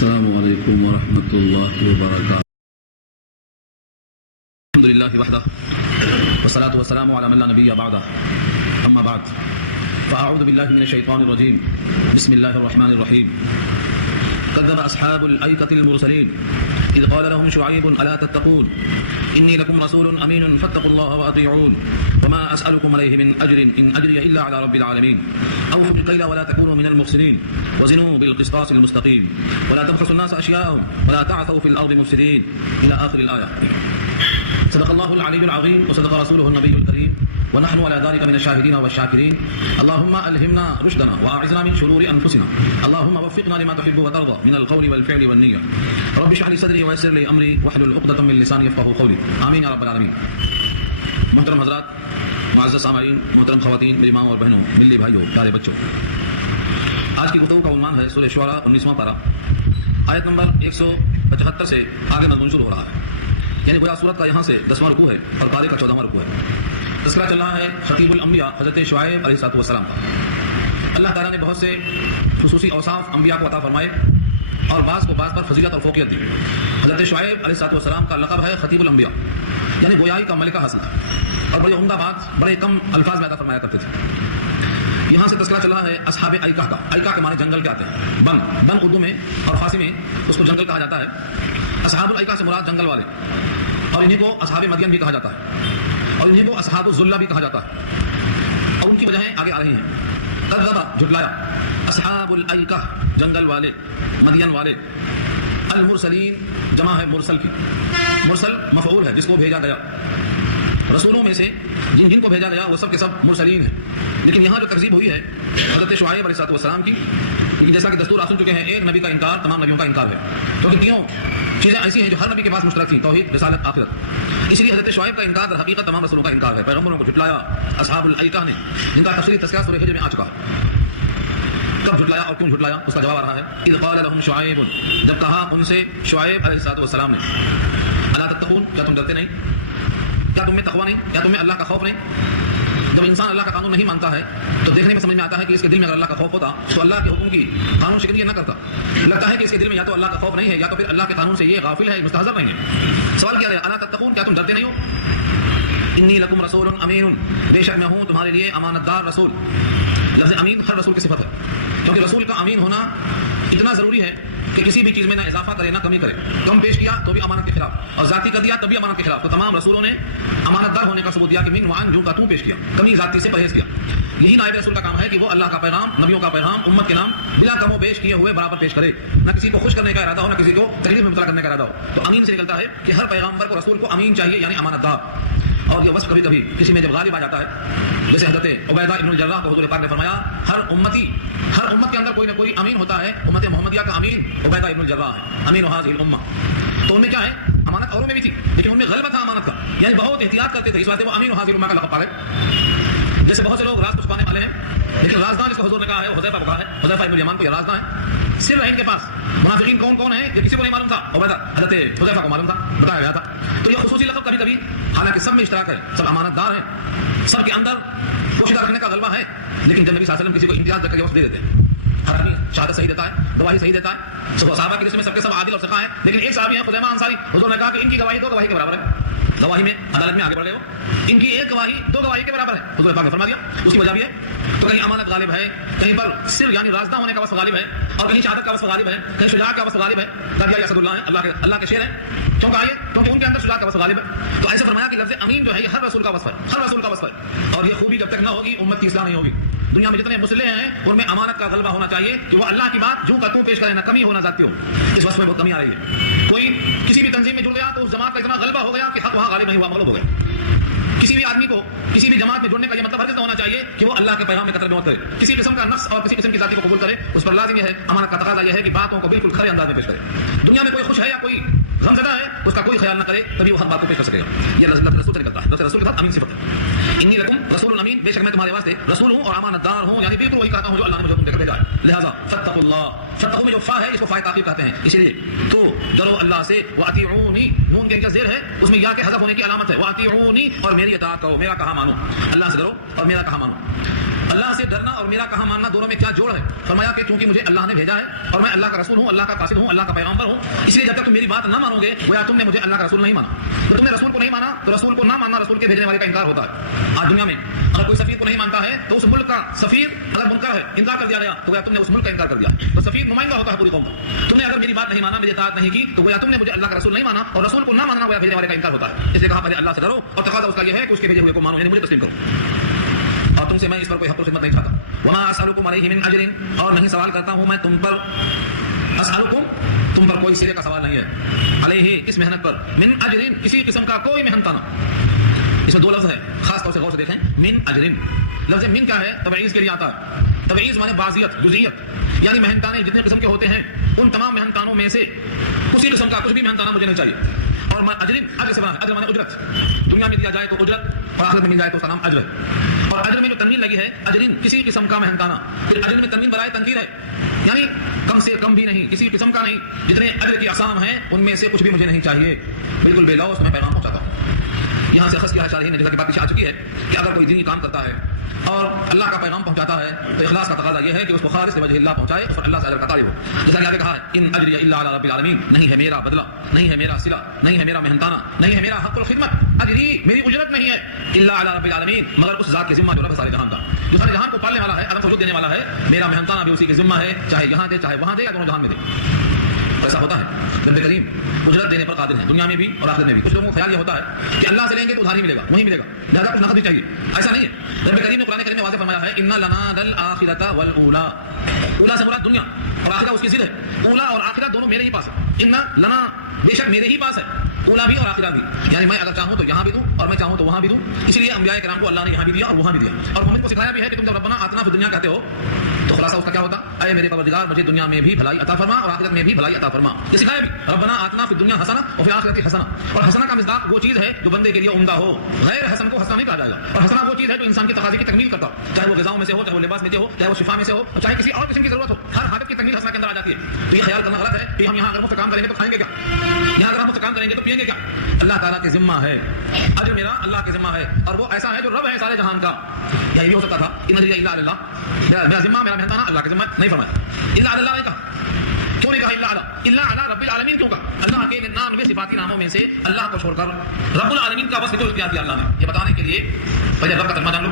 السلام علیکم ورحمۃ اللہ وبرکاتہ. الحمد لله وحده والصلاة والسلام على من لا نبي بعده. أما بعد فأعوذ بالله من الشيطان الرجيم. بسم الله الرحمن الرحيم. كذب أصحاب الأيكة المرسلين إذ قال لهم شعيب ألا تتقون إني لكم رسول أمين فاتقوا الله وأطيعون وما أسألكم عليه من أجر إن أجري إلا على رب العالمين. أوفوا الكيل ولا تكونوا من المفسدين وزنوا بالقسطاس المستقيم ولا تبخسوا الناس أشياءهم ولا تعثوا في الأرض مفسدين إلى آخر الآية. صدق الله العلي العظيم وصدق رسوله النبي الكريم ونحن على ذلك من الشاهدين والشاكرين. اللهم ألهمنا رشدنا وأعذنا من شرور أنفسنا. اللهم وفقنا لما تحب وترضى من القول والفعل والنية. رب اشرح لي صدري ويسر لي أمري واحلل عقدة من لساني يفقهوا قولي. آمين يا رب العالمين. محترم حضرات، معزز سامعین، محترم خواتین، میری ماں اور بہنوں، بلی بھائیوں، پیارے بچوں، آج کی گفتگو کا عنوان ہے سورہ شعراء 19واں پارہ، آیت نمبر 175 سے آگے مضمون شروع ہو رہا ہے. یعنی گویا سورت کا یہاں سے 10واں رکوع ہے اور پارے کا 14واں رکوع ہے. تذکرہ چل رہا ہے خطیب الانبیاء حضرت شعیب علیہ السلام کا. اللہ تعالیٰ نے بہت سے خصوصی اوصاف انبیاء کو عطا فرمائے اور بعض کو بعض پر فضیلت اور فوقیت دی. حضرت شعیب علیہ السلام کا لقب ہے خطیب الانبیاء، یعنی گویائی کا ملکہ حاصل تھا اور بڑے عمدہ بات بڑے کم الفاظ میں عطا فرمایا کرتے تھے. یہاں سے تذکرہ چل رہا ہے اصحاب ایکہ کا. ایکہ کے معنی جنگل کے آتے ہیں. بن اردو میں اور فارسی میں اس کو جنگل کہا جاتا ہے. اصحاب الایکہ سے مراد جنگل والے، اور انہیں کو اصحاب مدین بھی کہا جاتا ہے اور انہیں کو اصحاب الظلہ بھی کہا جاتا ہے. اور ان کی وجہیں آگے آ رہی ہیں. کذب جھٹلایا، اصحاب الایکہ جنگل والے، مدین والے. المرسلین جمع ہے مرسل کی. مرسل مفعول ہے جس کو بھیجا گیا. رسولوں میں سے جن کو بھیجا گیا وہ سب کے سب مرسلین ہیں. لیکن یہاں جو تکذیب ہوئی ہے حضرت شعیب علیہ السلام کی، جیسا کہ دستور آپ سن چکے ہیں، ایک نبی کا انکار تمام نبیوں کا انکار ہے، کیونکہ تینوں چیزیں ایسی ہیں جو ہر نبی کے پاس مشترک تھیں: توحید، رسالت، آخرت. اس لیے حضرت شعیب کا انکار در حقیقت تمام رسولوں کا انکار ہے. پیغمبروں کو جھٹلایا اصحاب الایکہ نے، جن کا تفصیلی تذکرہ سورہ حجر میں آ چکا ہے. کب جھٹلایا اور کیوں جھٹلایا اس کا جواب آ رہا ہے. اذ قال لهم شعیب، جب کہا ان سے شعیب علیہ السلام نے، الا تتقون، کیا تم ڈرتے نہیں؟ کیا تم میں تقوی نہیں؟ کیا تم میں اللہ کا خوف نہیں؟ جب انسان اللہ کا قانون نہیں مانتا ہے تو دیکھنے میں سمجھ میں آتا ہے کہ اس کے دل میں اگر اللہ کا خوف ہوتا تو اللہ کے حکم کی قانون شکنی نہ کرتا. لگتا ہے کہ اس کے دل میں یا تو اللہ کا خوف نہیں ہے یا تو پھر اللہ کے قانون سے یہ غافل ہے، مستحضر نہیں ہے. سوال کیا گیا، الا تتقون، کیا تم ڈرتے نہیں ہو؟ انی لکم رسول امین، بے شک میں ہوں تمہارے لیے امانت دار رسول. لفظ امین ہر رسول کی صفت ہے، کیونکہ رسول کا امین ہونا اتنا ضروری ہے کہ کسی بھی چیز میں نہ اضافہ کرے نہ کمی کرے. کم پیش کیا تو بھی امانت کے خلاف، اور ذاتی کر دیا تب بھی امانت کے خلاف. تو تمام رسولوں نے امانت دار ہونے کا ثبوت دیا کہ من وعن، جو کا تو پیش کیا، کمی ذاتی سے پرہیز کیا. یہی نائب رسول کا کام ہے کہ وہ اللہ کا پیغام، نبیوں کا پیغام امت کے نام بلا کم و بیش کیے ہوئے برابر پیش کرے. نہ کسی کو خوش کرنے کا ارادہ ہو، نہ کسی کو تکلیف میں مبتلا کرنے کا ارادہ ہو. تو امین سے نکلتا ہے کہ ہر پیغمبر کو، رسول کو امین چاہیے، یعنی امانت دار. اور یہ وصف کبھی کبھی کسی میں جب غالب آ جاتا ہے، جیسے حضرت عبیدہ ابن الجراح کو حضور پاک نے فرمایا ہر امت کے اندر کوئی نہ کوئی امین ہوتا ہے. امت محمدیہ کا امین عبیدہ ابن الجراح ہے، امین هذه الامه. تو ان میں کیا ہے؟ امانت اوروں میں بھی تھی لیکن ان میں غلبہ تھا امانت کا، یعنی بہت احتیاط کرتے تھے. اس واسطے وہ امین هذه الامه کا لقب پا گئے. جیسے بہت سے لوگ راز چھپانے والے ہیں، لیکن رازداں جس کو حضور نے کہا ہے، حذیفہ کو کہا ہے، حذیفہ ابن الیمان کو یہ رازداں ہے. سر ہے ان کے پاس. منافقین کون کون ہیں یہ کسی کو نہیں معلوم تھا، عبیدہ حضرت حذیفہ کو معلوم تھا، بتایا گیا تھا. تو یہ خصوصی لقب کبھی کبھی، حالانکہ سب میں اشتراک ہے، سب امانت دار ہیں، سب کے اندر پوشیدہ رکھنے کا غلبہ ہے. لیکن جب نبی صلی اللہ علیہ وسلم کسی کو امتیاز دے کر یہ وصف دے دیتے ہیں. ہر آدمی شہادت صحیح دیتا ہے، گواہی صحیح دیتا ہے. صحابہ کی لسٹ میں سب کے سب عادل اور ثقہ ہیں، لیکن ایک صحابی ہیں خزیمہ انصاری، حضور نے کہا کہ ان کی گواہی 2 گواہی کے برابر ہے. گواہی میں عدالت میں آگے بڑھ گئے، وہ ان کی ایک گواہی 2 گواہی کے برابر ہے، حضور پاک نے فرما دیا. اس کی وجہ بھی ہے تو کہیں امانت غالب ہے، کہیں پر سر یعنی رازداں ہونے کا وصف غالب ہے، اور کہیں شہادت کا وصف غالب ہے، کہیں شجاعت کا وصف غالب ہے. رضی اسد اللہ ہیں، اللہ کے شیر ہیں. کیوں کہا یہ؟ کیونکہ ان کے اندر شجاعت کا وصف غالب ہے. تو ایسے فرمایا کہ لفظ امین جو ہے یہ ہر رسول کا وصف ہے، ہر رسول کا وصف ہے. اور یہ خوبی جب تک نہ ہوگی امت کی اصلاح نہیں ہوگی. دنیا میں جتنے مسلح ہیں ان میں امانت کا غلبہ ہونا چاہیے کہ وہ اللہ کی بات جو کا تو پیش کرے، نہ کمی ہو نہ ذاتی ہو. اس وصف میں بہت کمی آ رہی ہے. کوئی کسی بھی تنظیم میں جڑ گیا تو اس جماعت کا اتنا غلبہ ہو گیا کہ حق وہاں غالب نہیں ہوا، مغلوب ہو گئے. کسی بھی آدمی کو کسی بھی جماعت میں جڑنے کا یہ مطلب ہرگز نہ ہونا چاہیے کہ وہ اللہ کے پیغام میں قطر موت کرے، کسی قسم کا نفس اور کسی قسم کی ذاتی کو قبول کرے. اس پر لازم یہ ہے، امانت کا تقاضا یہ ہے کہ باتوں کو بالکل کھرے انداز میں پیش کرے. دنیا میں کوئی خوش ہے یا کوئی غمزدہ ہے اس کا کوئی خیال نہ کرے، تبھی وہ حق بات کو پیش کر سکے گا. یہ رسول سے نکلتا ہے، رسول کے ساتھ امین صفت ہے. انی لکم رسول امین، بے شک میں تمہارے واسطے رسول ہوں اور امانت دار ہوں، یعنی بالکل وہی کہتا ہوں جو اللہ نے مجھے حکم دے کر بھیجا ہے. لہذا فتقوا اللہ، فتقوا میں جو فا ہے اس کو فائے تعقیب کہتے ہیں، اس لیے تو ڈرو اللہ سے. واطیعونی، نون کے زیر ہے اس میں یا کے حذف ہونے کی علامت ہے. واطیعونی، اور میری اطاعت کرو، میرا کہا مانو. اللہ سے ڈرو اور میرا کہا مانو. اللہ سے ڈرنا اور میرا کہا ماننا دونوں میں کیا جوڑ ہے؟ فرمایا کہ چونکہ مجھے اللہ نے بھیجا ہے اور میں اللہ کا رسول ہوں، اللہ کا قاصد ہوں، اللہ کا پیغمبر ہوں، اس لیے جب تک تم میری بات نہ مانو گے گویا تم نے مجھے اللہ کا رسول نہیں مانا۔ تو تم نے رسول کو نہیں مانا تو رسول کو نہ ماننا رسول کے بھیجنے والے کا انکار ہوتا ہے۔ آج دنیا میں اگر کوئی سفیر کو نہیں مانتا ہے تو اس ملک کا سفیر اگر منکر ہے، انکار کر دیا گیا تو گویا تم نے اس ملک کا انکار کر دیا۔ تو سفیر نمائندہ ہوتا ہے پوری قوم کا۔ تم نے اگر میری بات نہیں مانا، میری اطاعت نہیں کی تو گویا تم نے مجھے اللہ کا رسول نہیں مانا، اور رسول کو نہ ماننا گویا بھیجنے والے کا انکار ہوتا ہے۔ اس لیے کہا پہلے اللہ سے ڈرو اور تقاضا اس کا یہ ہے کہ اس کے بھیجے ہوئے کو مانو، یعنی مجھے تسلیم کرو، اور تم سے میں اس پر کوئی حق و خدمت نہیں چاہتا۔ وما اسالکم علیہ من اجر، اور نہیں سوال کرتا ہوں میں تم پر، اسالکم تم پر کوئی سرے کا سوال نہیں ہے، علیہ اس محنت پر، من اجر کسی قسم کا کوئی محنتانہ۔ اس میں دو لفظ ہے، خاص طور سے غور سے دیکھیں، من اجر لفظ من کیا ہے؟ تبعیض کے لیے آتا ہے۔ تبعیض مانے بعضیت، جزئیت، یعنی محنتانے جتنے قسم کے ہوتے ہیں ان تمام محنتانوں میں سے اسی قسم کا کچھ بھی محنتانہ مجھے نہیں چاہیے۔ اور اجر اجر سے بنا ہے، اجر مانے اجرت، دنیا میں دیا جائے تو اجرت اور آخرت میں مل جائے تو اس کا نام اجر ہے۔ اور اجر میں جو تنوین لگی ہے اجرین کسی قسم کا محنتانہ، پھر اجر میں تنوین برائے تنقید ہے، یعنی کم سے کم بھی نہیں، کسی قسم کا نہیں، جتنے اجر کی اقسام ہیں ان میں سے کچھ بھی مجھے نہیں چاہیے، بالکل بے لوث میں پیغام پہنچاتا ہوں۔ یہاں سے خص کیا ہے شارحین نے، جیسا کہ بات پیچھے آ چکی ہے کہ اگر کوئی دینی کام کرتا ہے اور اللہ کا پیغام پہنچاتا ہے تو اخلاص کا تقاضا یہ ہے کہ اس کو خالص لوجہ اللہ پہنچائے اور اللہ سے اجر کا طالب ہو۔ جیسا کہ آگے کہا ہے ان اجری الا علی رب العالمین، نہیں ہے میرا بدلہ، نہیں ہے میرا صلہ، نہیں ہے میرا محنتانہ، نہیں ہے میرا حق الخدمت، اجری میری اجرت نہیں ہے الا علی رب العالمین، مگر اس ذات کے ذمہ جو رب سارے جہان کا، جو سارے جہان کو پالنے والا ہے، عدم وجود دینے والا ہے، میرا محنتانہ بھی اسی کے ذمہ ہے، چاہے یہاں دے چاہے وہاں دے یا دونوں جہان میں دے۔ ایسا ہوتا ہے رب کریم اجرت دینے پر قادر ہے، دنیا میں بھی اور آخرت میں بھی۔ کچھ لوگوں کو خیال یہ ہوتا ہے کہ اللہ سے لیں گے تو ادھاری ملے گا، وہیں ملے گا، لہٰذا کچھ نقد بھی چاہیے، ایسا نہیں ہے۔ رب کریم نے قرآن کریم میں واضح فرمایا ہے ان لنا للآخرۃ والأولیٰ، اولا سے مراد دنیا اور آخرہ اس کی ضد ہے، اولا اور آخرہ دونوں میرے ہی پاس ہے، ان لنا بے شک میرے ہی پاس ہے، اولا بھی اور آخرہ بھی، یعنی میں اگر چاہوں تو یہاں بھی دوں اور میں چاہوں تو وہاں بھی دوں۔ اسی لیے انبیاء کرام کو اللہ نے یہاں بھی دیا اور وہاں بھی دیا، اور محمد کو سکھایا بھی ہے کہ تم جب ربنا آتنا فی الدنیا کہتے ہو تو خلاصہ اس کا کیا ہوتا؟ اے میرے پروردگار مجھے دنیا میں بھی بھلائی عطا فرما اور آخرت میں بھی بھلائی عطا فرما، یہ سکھایا بھی۔ ربنا آتنا فی الدنیا حسنہ اور فی الآخرۃ حسنہ، اور حسنہ کا مصداق وہ چیز ہے جو بندے کے لیے عمدہ ہو، غیر حسن کو حسنہ نہیں کہا جائے گا، اور حسنہ وہ چیز ہے جو انسان کی تقاضے کی تکمیل کرتا ہو، چاہے وہ غذاؤں میں سے ہو، چاہے وہ لباس میں سے ہو، چاہے وہ شفا میں سے ہو، چاہے کسی اور قسم کی ضرورت ہو، ہر حالت کی تکمیل حسنہ کے اندر آ جاتی ہے۔ تو یہ خیال کرنا غلط ہے کہ ہم یہاں اگر مفت کام کریں گے تو کھائیں گے کیا، یہاں اگر ہم مفت کام کریں گے تو پیئیں گے کیا؟ اللہ تعالیٰ کے ذمہ ہے، اجر میرا اللہ کے ذمہ ہے، اور وہ ایسا ہے جو رب ہے سارے جہان کا۔ یا یہ بھی ہو سکتا تھا ان اجری الا علی اللہ، میرا ذمہ میرا محنتانہ اللہ کے ذمہ، نہیں فرمایا الا علی اللہ نہیں کہا۔ کیوں نہیں کہا الا علی رب العالمین کیوں کہا؟ اللہ کے 99 صفاتی ناموں میں سے اللہ کو چھوڑ کر رب العالمین کا وصف کیوں اختیار کیا اللہ نے؟ یہ بتانے کے لیے پہلے رب کا ترجمہ جان لو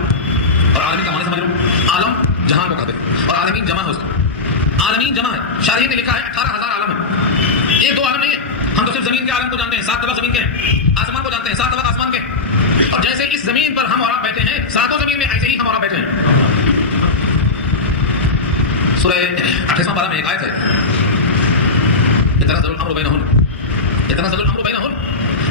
اور عالمین کا معنی سمجھ لو۔ عالم جہان کو کہتے ہیں اور عالمین جمع ہے، اس کا عالمین جمع ہے، شارحین نے لکھا ہے 18,000 عالم ہے، ایک دو عالم نہیں ہے۔ ہم تو صرف زمین کے عالم کو جانتے ہیں، 7 طبق زمین کے ہیں، آسمان کو جانتے ہیں، 7 طبق آسمان کے، اور جیسے اس زمین پر ہم اور آپ بیٹھے ہیں 7 زمین میں ایسے ہی ہم اور آپ بیٹھے ہیں۔ سورہ 28واں پارہ میں ایک آیت ہے یتنزل الامر بینہم،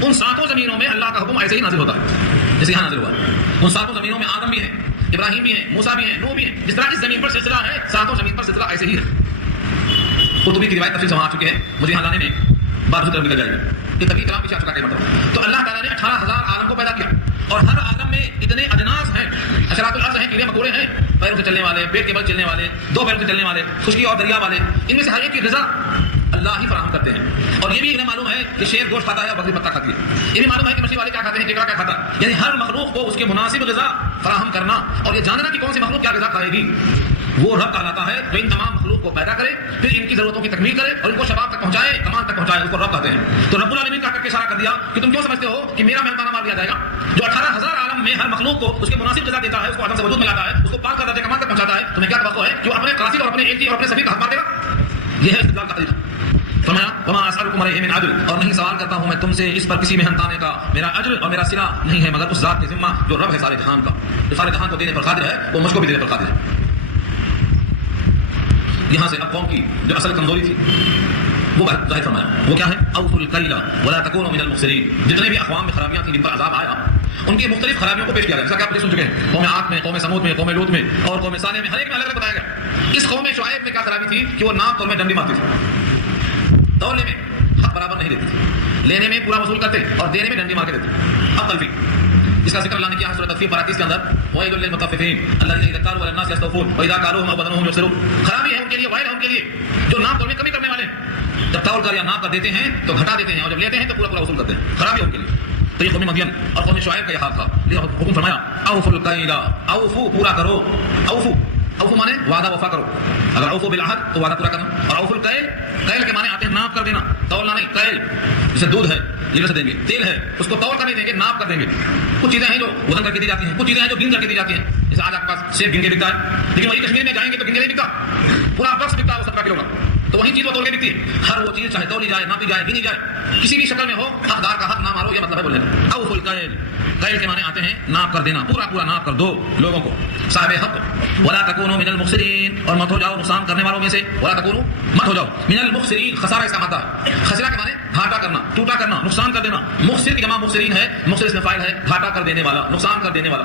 ان 7 زمینوں میں اللہ کا حکم ایسے ہی نازل ہوتا ہے جیسے یہاں نازل ہوا ہے۔ ان 7 زمینوں میں آدم بھی ہیں، ابراہیم بھی ہیں، موسیٰ بھی ہیں، نوح بھی ہیں، جس طرح اس زمین پر سلسلہ ہے 7 زمین پر سلسلہ ایسے ہی ہے۔ قرطبی کی روایت تفصیل سے وہاں آ چکے ہیں، مجھے یہاں لانے میں بات دوسری طرف نکل جائے گی، یہ طبی کلام پیچھے آ چکا ہے مطلب۔ تو اللہ تعالیٰ نے 18,000 عالم کو پیدا کیا، اور ہر عالم میں اتنے اجناس ہیں، حشرات الارض ہیں، کیڑے مکوڑے ہیں، پیروں سے چلنے والے، پیٹ کے بل چلنے والے، 2 پیروں سے چلنے والے، خشکی اور دریا والے، ان میں سے ہر ایک کی غذا اللہ ہی فراہم کرتے ہیں۔ اور یہ بھی انہیں معلوم ہے کہ شیر گوشت کھاتا ہے اور بکری پتا کھاتی ہے، یہ بھی معلوم ہے کہ مچھلی والے کیا کھاتے ہیں، کیکڑا کیا کھاتا ہے، یعنی ہر مخلوق کو اس کے مناسب غذا فراہم کرنا اور یہ جاننا کہ کون سی مخلوق کیا غذا کھائے گی، وہ رب کہلاتا ہے جو ان تمام مخلوق کو پیدا کرے، پھر ان کی ضرورتوں کی تکمیل کرے اور ان کو شباب تک پہنچائے، کمال تک پہنچائے، اس کو رب کہتے ہیں۔ تو رب العالمین کا کر کے اشارہ کر دیا کہ تم کیوں سمجھتے ہو کہ میرا محنتانہ مار دیا جائے گا، جو 18,000 عالم میں ہر مخلوق کو اس کے مناسب غذا دیتا ہے، اس کو عدم سے وجود میں لاتا ہے، اس کو پاک کر دیتا ہے، کمال تک پہنچاتا ہے، تمہیں کیا توقع ہے کہ وہ اپنے قاصد اور اپنے ایک اور اپنے سبھی کا حق مار دے گا؟ یہ ہے استدلال کا طریقہ۔ فرمایا وما اسالکم علیہ من اجر، اور نہیں سوال کرتا ہوں میں تم سے اس پر کسی محنتانے کا، میرا اجر اور میرا صلہ نہیں ہے مگر اس ذات کے ذمہ جو رب ہے سارے جہان کا، جو سارے جہان کو دینے پر قادر ہے، وہ مجھ کو بھی دینے پر قادر ہے۔ یہاں سے اب قوم کی جو اصل کمزوری تھی وہ ظاہر فرمایا، وہ کیا ہے؟ اوفوا الکیل ولا تکونوا من المخسرین۔ جتنے بھی اقوام میں خرابیاں تھیں جن پر عذاب آیا، ان کی مختلف خرابیوں کو پیش کیا گیا، جیسا کہ آپ سن چکے ہیں، قوم عاد میں، قوم سمود میں، قوم لوط میں اور قوم صالح میں، ہر ایک میں الگ الگ بتایا گیا۔ اس قوم شعیب میں کیا خرابی تھی کہ وہ ناپ تول میں ڈنڈی مارتی تھی، تولنے میں حق برابر نہیں دیتی تھی، لینے میں پورا وصول کرتے اور دینے میں ڈنڈی مار کے دیتے۔ اب تلفی اس کا ذکر اللہ نے کیا ہے سورۃ تطفیف 35 کے اندر، وَوَيْلٌ لِّلْمُطَفِّفِينَ الَّذِينَ إِذَا اكْتَالُوا عَلَى النَّاسِ يَسْتَوْفُونَ وَإِذَا كَالُوهُمْ أَوْ وَزَنُوهُمْ يُخْسِرُونَ۔ خرابی ہے ان کے لیے، وائل ہے ان کے لیے جو ناپ تول میں کمی کرنے والے ہیں، جب تول کر یا ناپ کر دیتے ہیں تو گھٹا دیتے ہیں، اور جب لیتے ہیں تو پورا پورا وصول کرتے ہیں، خرابی ہے ان کے لیے۔ تو یہ قوم مدین اور قوم شعیب کا یہ حال تھا، حکم فرمایا اوفوا الکیل، اوفو پورا کرو، اوفو مانے وعدہ وفا کرو، اگر اوفو بالعہد تو وعدہ پورا کرنا، اور اوفو الکیل، کیل کے معنی آتے ہیں ناپ کر دینا، تولنا نہیں، کیل جیسے دودھ ہے لیٹر سے دیں گے، تیل ہے اس کو تول کر نہیں دیں گے، ناپ کر دیں گے۔ کچھ چیزیں ہیں جو وزن کر کے دی جاتی ہیں، کچھ چیزیں ہیں جو گن کر کے دی جاتی ہیں، جیسے آج آپ کے پاس سیب گن کے بکتا ہے، لیکن وہی کشمیر میں جائیں گے تو گن کے نہیں بکتا، پورا بکس بکتا ہے وہ 17 کلو کا، تو وہی چیز وہ تول کے بکتی ہے۔ ہر وہ چیز چاہے تولی جائے، ناپی جائے، گنی جائے، کسی بھی شکل میں ہو، حقدار کا حق نہ مارو، یہ مطلب ہے بولنے کا۔ اوفوا الکیل، کیل کے معنی آتے ہیں ناپ کر دینا، پورا پورا ناپ کر دو لوگوں کو، صاحب حق۔ ولا تکونوا من المخسرین، اور مت ہو جاؤ نقصان کرنے والوں میں سے، ولا تکونوا مت ہو جاؤ من المخسرین، خسارہ اس کا مادہ ہے، خسرہ کے معنی گھاٹا کرنا، ٹوٹا کرنا، نقصان کر دینا۔ مخسر کی جمع مخسرین ہے، مخسر اس میں فاعل ہے، گھاٹا کر دینے والا، نقصان کر دینے والا۔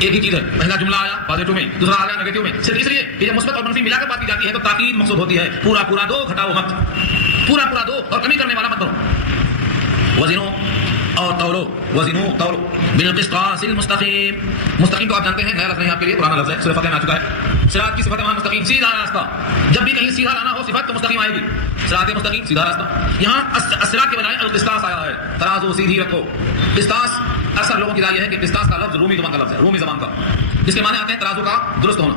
ایک ہی چیز ہے، پہلا جملہ آیا پازیٹو میں، دوسرا آ گیا نیگیٹو میں، صرف اس لیے کہ جب مثبت اور منفی ملا کر بات کی جاتی ہے تو تاکید مقصود ہوتی ہے، پورا پورا دو، گھٹاؤ مت، پورا پورا دو اور کمی کرنے والا مت بنو۔ وزنو اور تولو، وزنو تولو بالقسطاس المستقیم، مستقیم تو آپ جانتے ہیں، نیا لفظ نہیں آپ کے لیے، پرانا لفظ ہے، سورہ فتح میں آ چکا ہے۔ صراط کی صفت ہے وہاں مستقیم، سیدھا راستہ، جب بھی کہیں سیدھا لانا ہو صفت تو مستقیم آئے گی، صراط مستقیم سیدھا راستہ۔ یہاں الصراط کے بجائے القسطاس آیا ہے، ترازو سیدھی رکھو۔ قسطاس اکثر لوگوں کی رائے ہے کہ قسطاس کا لفظ رومی زبان کا لفظ ہے، رومی زبان کا، جس کے معنی آتے ہیں ترازو کا درست ہونا،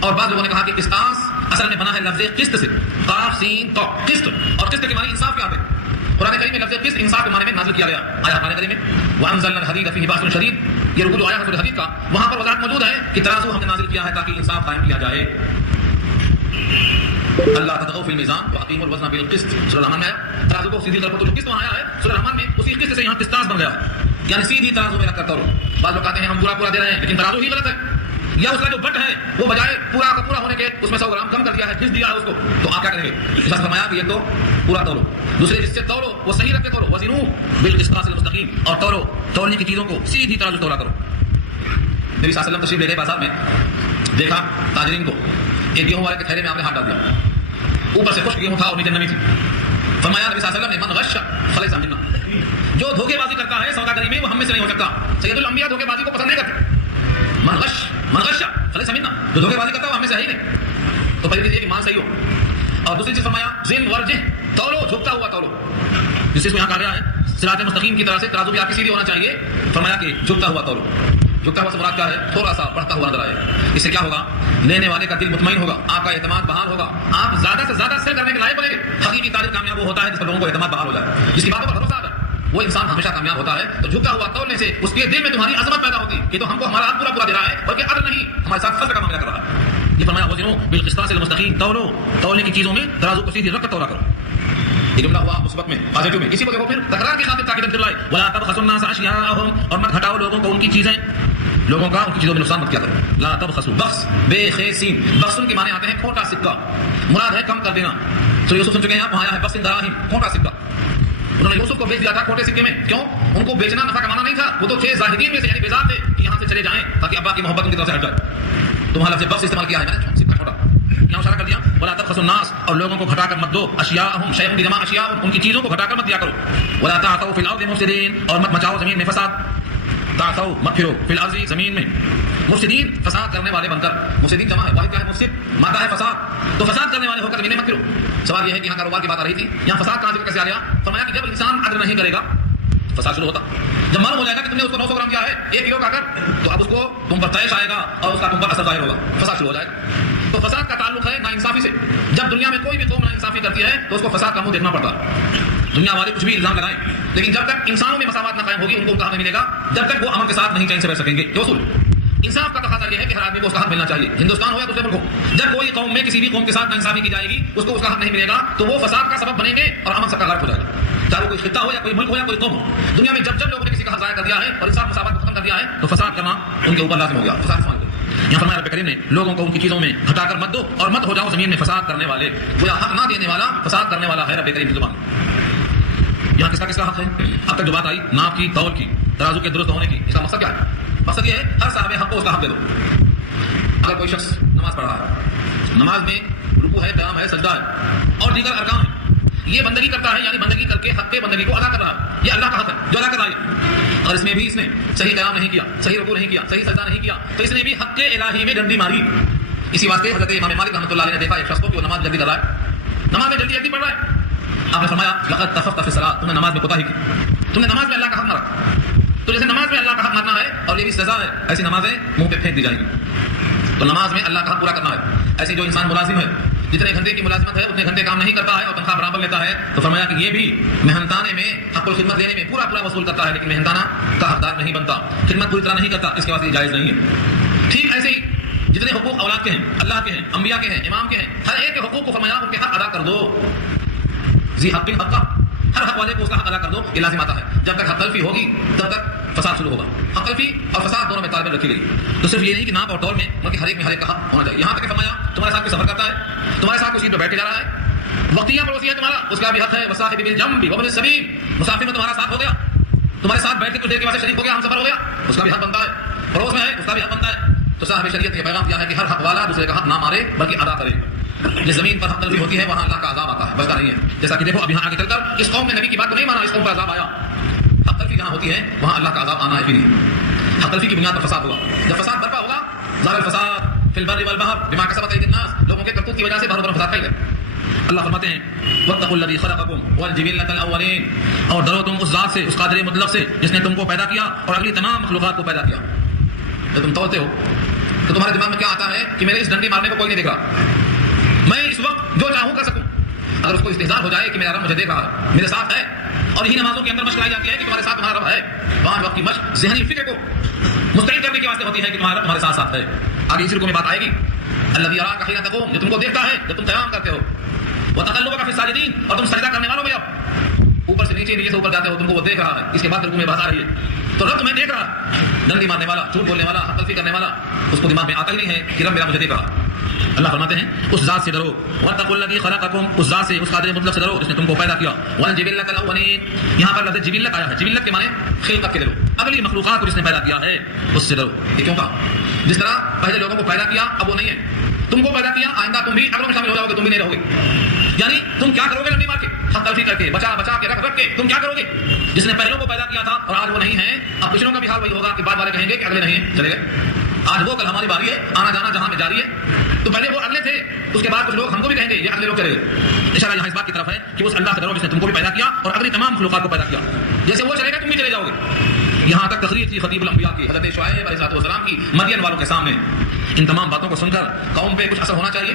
اور بعض لوگوں نے کہا کہ قسطاس اصل میں بنا ہے لفظ قسط سے، قاف سین تو، قسط، اور قسط کے معنی انصاف کے آتے ہیں۔ قرآن کریم میں لفظ قسط انصاف کے معنی میں نازل کیا گیا آیا قرآن کریم میں، وانزلنا الحدید فیہ باس شدید، یہ رکوع جو آیا ہے سورہ حدید کا، وہاں پر وضاحت موجود ہے کہ ترازو ہم نے نازل کیا ہے تاکہ انصاف قائم کیا جائے۔ اللہ تطغوا فی المیزان واقیموا الوزن بالقسط، سورہ الرحمن میں آیا ترازو کو سیدھی طرف، تو جو قسط وہاں آیا ہے سورہ الرحمن میں، اسی قسط سے یہاں قسطاس بن گیا، یعنی سیدھی ترازو میں رکھ کر تولو۔ بعض لوگ کہتے ہیں ہم پورا پورا دے رہے ہیں لیکن ترازو ہی غلط ہے، یا اس کا جو بٹ ہے وہ بجائے پورا کا پورا ہونے کے اس میں 100 گرام کم کر دیا ہے، گھس دیا ہے اس کو، تو آپ کیا کریں گے؟ اس کا فرمایا کہ یہ تو پورا تولو، دوسرے جس سے تولو وہ صحیح رکھ کے تولو، وزنو بالقسطاس المستقیم، اور تولو، تولنے کی چیزوں کو سیدھی طرح تولا کرو۔ نبی صلی اللہ علیہ وسلم تشریف لے گئے بازار میں، دیکھا تاجرین کو، ایک گیہوں والے کے تھیلے میں آپ نے ہاتھ ڈال دیا، اوپر سے خشک گیہوں تھا اور نیچے نمی تھی، فرمایا نبی صلی اللہ علیہ وسلم نے من غش فلیس منا، جو دھوکے بازی کرتا ہے سوداگری میں وہ ہم میں سے نہیں ہو سکتا۔ سید الانبیاء دھوکے بازی کو پسند نہیں کرتے، من غش فلیس منا، جو دھوکے بازی کرتا ہے وہ ہم میں سے ہے ہی نہیں، تو پہلی چیز یہ کہ مال صحیح ہو، اور دوسری چیز فرمایا زن ورجہ، تولو، جھکتا ہوا تولو، جس چیز کو یہاں کہا گیا ہے صراط مستقیم کی طرح سے ترازو بھی آپ کی سیدھی ہونا چاہیے، فرمایا کہ جھکتا ہوا تولو۔ جھکتا ہوا سے مراد کیا ہے؟ تھوڑا سا بڑھتا ہوا نظر آئے، اس سے کیا ہوگا؟ لینے والے کا دل مطمئن ہوگا، آپ کا اعتماد بحال ہوگا، آپ زیادہ سے زیادہ سیل کرنے کے لائق بنیں گے۔ حقیقی تاجر کامیاب وہ ہوتا ہے جس پر لوگوں کو اعتماد بحال ہو جائے، جس کی باتوں پر بھروسہ آ جائے، وہ انسان ہمیشہ کامیاب ہوتا ہے۔ تو جھکتا ہوا تولنے سے اس کے دل میں تمہاری عظمت پیدا ہوتی کہ تو ہم کو ہمارا ہاتھ پورا پورا دے رہا ہے، بلکہ عدل نہیں، ہمارے ساتھ فضل کا معاملہ کر رہا ہے۔ یہ فرمایا وزنو بالقسطاس المستقیم، تولو، تولنے کی چیزوں میں ترازو کو سیدھی رکھ کر تولا کرو۔ یہ جملہ ہوا مثبت میں، پازیٹو میں، کسی کو دیکھو پھر تکرار کی خاطر تاکید دلائے، ولا تبخسوا الناس اشیاءهم، اور مت گھٹاؤ لوگوں کو ان کی چیزیں، لوگوں کا ان کی چیزوں میں نقصان مت کیا کرو۔ لا تبخسوا، بخس بے خیسین، بخسن کے معنی آتے ہیں کھوٹا سکہ، مراد ہے کم کر دینا۔ تو یوسف سن چکے ہیں آپ، وہاں آیا ہے بخس دراہم، کھوٹا سکہ، انہوں نے یوسف کو بیچ دیا تھا کھوٹے سکے میں، کیوں؟ ان کو بیچنا نفع کمانا نہیں تھا، وہ تو تھے زاہدین میں سے، یعنی بیزار تھے کہ یہاں سے چلے جائیں تاکہ ابا کی محبت ان کی طرف سے ہٹ جائے، تو وہاں لفظ بخس استعمال کیا ہے میں نے، سکہ چھوٹا، یہاں اشارہ کر دیا ولا تبخسوا الناس، اور لوگوں کو گھٹا کر مت دو، اشیاءهم، شیء کی جمع اشیاء، ان کی چیزوں کو گھٹا کر مت دیا کرو۔ ولا تعثوا فی الارض مفسدین، اور مت مچاؤ زمین میں فساد، تعثوا مت پھرو فی الارض زمین میں، مفسدین فساد کرنے والے بن کر، مفسدین جمع ہے، واحد کیا ہے؟ مفسد، مادہ ہے فساد، تو فساد کرنے والے ہو کر زمین میں مت پھرو۔ سوال یہ ہے کہ یہاں کاروبار کی بات آ رہی تھی، یہاں فساد کہاں سے کیسے آ گیا؟ فرمایا کہ جب انسان عدل نہیں کرے گا فساد شروع ہوتا، جب معلوم ہو جائے گا کہ تم نے اس کو 900 گرام کیا ہے 1 کلو کا کر، تو اب اس کو تم پر طیش آئے گا اور اس کا تم پر اثر ظاہر ہوگا، فساد شروع ہو جائے گا۔ تو فساد کا تعلق ہے ناانصافی سے، جب دنیا میں کوئی بھی قوم ناانصافی کرتی ہے تو اس کو فساد کا منہ دیکھنا پڑتا ہے۔ دنیا والے کچھ بھی الزام لگائیں، لیکن جب تک انسانوں میں مساوات نہ قائم ہوگی ان کو ان کا حق نہیں ملے گا، جب تک وہ امن کے ساتھ نہیں چین سے رہ سکیں گے۔ یہ اصول انصاف کا تقاضا یہ ہے کہ ہر آدمی کو اس کا حق ملنا چاہیے، ہندوستان ہو یا دوسرے ملک ہو، جب کوئی قوم میں کسی بھی قوم کے ساتھ ناانصافی کی جائے گی اس کو اس کا حق نہیں ملے گا تو وہ فساد کا سبب بنیں گے اور امن سب کا غرق ہو جائے گا، چاہے وہ کوئی خطہ ہو یا کوئی ملک ہو یا کوئی قوم ہو۔ دنیا میں جب جب لوگوں نے کسی کا حق ضائع کر دیا ہے اور انصاف مساوات کو ختم کر دیا ہے تو فساد کرنا ان کے اوپر لازم ہو گیا، فساد سمجھ گئے۔ یہاں فرمایا رب کریم نے لوگوں کو ان کی چیزوں میں گھٹا کر مت دو اور مت ہو جاؤ زمین میں فساد کرنے والے، وہ حق نہ دینے والا فساد کرنے والا ہے رب کریم کی زبان۔ یہاں کس کا حق ہے؟ اب تک جو بات آئی ناپ کی، تول کی، ترازو کے درست ہونے کی، اس کا مقصد کیا ہے؟ مقصد یہ ہے ہر صاحب حق کو اس کا حق دے دو۔ اگر کوئی شخص نماز پڑھ رہا ہے، نماز میں رکوع ہے، قیام ہے، سجدہ ہے اور دیگر ارکان ہیں، یہ بندگی کرتا ہے، یعنی بندگی کر کے حق کے بندگی کو ادا کر رہا ہے، یہ اللہ کا حق ہے جو ادا کر رہا ہے، اور اس میں بھی اس نے صحیح قیام نہیں کیا، صحیح رکوع نہیں کیا، صحیح سجدہ نہیں کیا، تو اس نے بھی حق الہی میں ڈنڈی ماری۔ اسی واسطے حضرت امام مالک رحمۃ اللہ علیہ نے دیکھا ایک شخص کو کہ وہ نماز جلدی کر رہا ہے، نماز میں جلدی پڑھ رہا ہے، آپ نے فرمایا لقد تفقت فی الصلاۃ، تم نے نماز میں کوتاہی کی، تم نے نماز میں اللہ کا حق نہ رکھا. تو جیسے نماز میں اللہ کا حق ماننا ہے اور یہ بھی سزا ہے، ایسی نمازیں منہ پہ پھینک دی جائیں گی. تو نماز میں اللہ کا حق پورا کرنا ہے. ایسے جو انسان ملازم ہے، جتنے گھنٹے کی ملازمت ہے اتنے گھنٹے کام نہیں کرتا ہے اور تنخواہ برابر لیتا ہے، تو فرمایا کہ یہ بھی محنتانے میں حق الخدمت دینے میں پورا وصول کرتا ہے، لیکن محنتانہ کا حقدار نہیں بنتا، خدمت پوری طرح نہیں کرتا، اس کے واسطے جائز نہیں ہے. ٹھیک ایسے ہی جتنے حقوق اولاد کے ہیں، اللہ کے ہیں، انبیاء کے ہیں، امام کے ہیں، ہر ایک کے حقوق کو فرمایا ان کے حق ادا کر دو. ذی حق حقہ، ہر حق والے کو اس کا حق ادا کر دو، یہ لازم آتا ہے. جب تک حق تلفی ہوگی تب تک فساد شروع ہوگا. حق تلفی اور فساد دونوں میں طالب رکھی گئی. تو صرف یہ نہیں کہ ناپ اور تول میں بلکہ ہر ایک میں ہر ایک کا حق ہونا چاہیے. یہاں تک کہ فرمایا تمہارے ساتھ کوئی سفر کرتا ہے، تمہارے ساتھ کوئی سیٹ پہ بیٹھ کے جا رہا ہے، وقتیہ پڑوسی ہے تمہارا، اس کا بھی حق ہے. وصاحب بالجنب وابن السبیل، مسافر میں تمہارا ساتھ ہو گیا، تمہارے ساتھ بیٹھ کے کچھ دیر کے واسطے شریک ہو گیا، ہم سفر ہو گیا، اس کا بھی حق بنتا ہے. پڑوس میں ہے، اس کا بھی حق بنتا ہے. تو صاحب شریعت نے پیغام دیا ہے کہ ہر حق والا دوسرے کا حق نہ مارے بلکہ ادا کرے. جس زمین پر حق تلفی ہوتی ہے وہاں اللہ کا عذاب آتا ہے، بچتا نہیں ہے. جیسا کہ دیکھو اب یہاں آگے چل کر اس قوم نے نبی کی بات کو نہیں مانا، اس قوم پر عذاب آیا. حق تلفی جہاں ہوتی ہے وہاں اللہ کا عذاب آنا ہے بھی نہیں. حق تلفی کی بنیاد پر فساد ہوگا. جب فساد برپا ہوگا، ظاہر الفساد فی البر والبحر بما کسبت ایدی الناس، لوگوں کے کرتوت کی وجہ سے بہت بڑا فساد پھیل گیا. اللہ فرماتے ہیں واتقوا الذی خلقکم والجبلۃ الاولین، اور ڈرو تم اس ذات سے، اس قادر مطلق سے جس نے تم کو پیدا کیا اور اگلی تمام مخلوقات کو پیدا کیا. جب تم توڑتے ہو تو تمہارے دماغ میں کیا آتا ہے کہ میرے اس ڈنڈی مارنے کو کوئی نہیں دیکھ رہا، میں اس وقت جو چاہوں کر سکوں. اگر اس کو استحضار ہو جائے کہ میرا رب مجھے دیکھ رہا ہے، میرے ساتھ ہے، اور یہی نمازوں کے اندر مشق لائی جاتی ہے کہ تمہارے ساتھ تمہارا رب ہے. 5 وقت کی مشق ذہنی فکر کو مستعد کرنے کے واسطے ہوتی ہے کہ تمہارا رب تمہارے ساتھ ساتھ ہے. آگے اسی رکوع میں بات آئے گی الذی یراک حین تقوم، جو تم کو دیکھتا ہے جب تم قیام کرتے ہو، وتقلبک فی الساجدین، اور تم سجدہ کرنے والوں میں اب اوپر سے نیچے، نیچے سے اوپر جاتے ہو، تم کو وہ دیکھ رہا ہے. اس کے بعد رکوع میں بات آ رہی ہے تو رب تمہیں دیکھ رہا ہے. ڈنڈی مارنے والا، جھوٹ بولنے والا، حق تلفی کرنے والا، اس کو دماغ میں آتا ہی نہیں ہے کہ رب میرا مجھے دیکھ رہا. اللہ فرماتے ہیں اس ذات سے ڈرو، واتقوا الذی خلقکم، اس ذات سے، اس قادر مطلق سے ڈرو جس نے تم کو پیدا کیا. والجبلۃ الاولین، یہاں پر لفظ جبلت آیا ہے، جبلت کے معنی خلقت کے ڈرو، اگلی مخلوقات کو جس نے پیدا کیا ہے اس سے ڈرو. یہ کیوں کہا؟ جس طرح پہلے لوگوں کو پیدا کیا اب وہ نہیں ہے، تم کو پیدا کیا، آئندہ تم بھی اگلوں میں شامل ہو جاؤ گے، تم بھی نہیں رہو گے. یعنی تم کیا کرو گے ڈنڈی مار کے، حق تلفی کر کے، بچا بچا کے، رکھ کے، تم کیا کرو گے؟ جس نے پہلوں کو پیدا کیا تھا اور آج وہ نہیں ہے، اب پچھلوں کا بھی حال وہی ہوگا کہ بعد والے کہیں گے کہ اگلے نہیں ہیں، چلے گئے. آج وہ کل ہماری باری ہے، آنا جانا جہاں میں جاری ہے. تو پہلے وہ اگلے تھے، اس کے بعد کچھ لوگ ہم کو بھی کہیں گے یہ اگلے لوگ چلے گئے. اشارہ یہاں اس بات کی طرف ہے کہ اس اللہ سے ڈرو جس نے تم کو بھی پیدا کیا اور اگلی تمام مخلوقات کو پیدا کیا. جیسے وہ چلے گا تم بھی چلے جاؤ گے. یہاں تک تقریر تھی خطیب الانبیاء کی، حضرت شعیب علیہ السلام کی مدین والوں کے سامنے. ان تمام باتوں کو سن کر قوم پہ کچھ اثر ہونا چاہیے.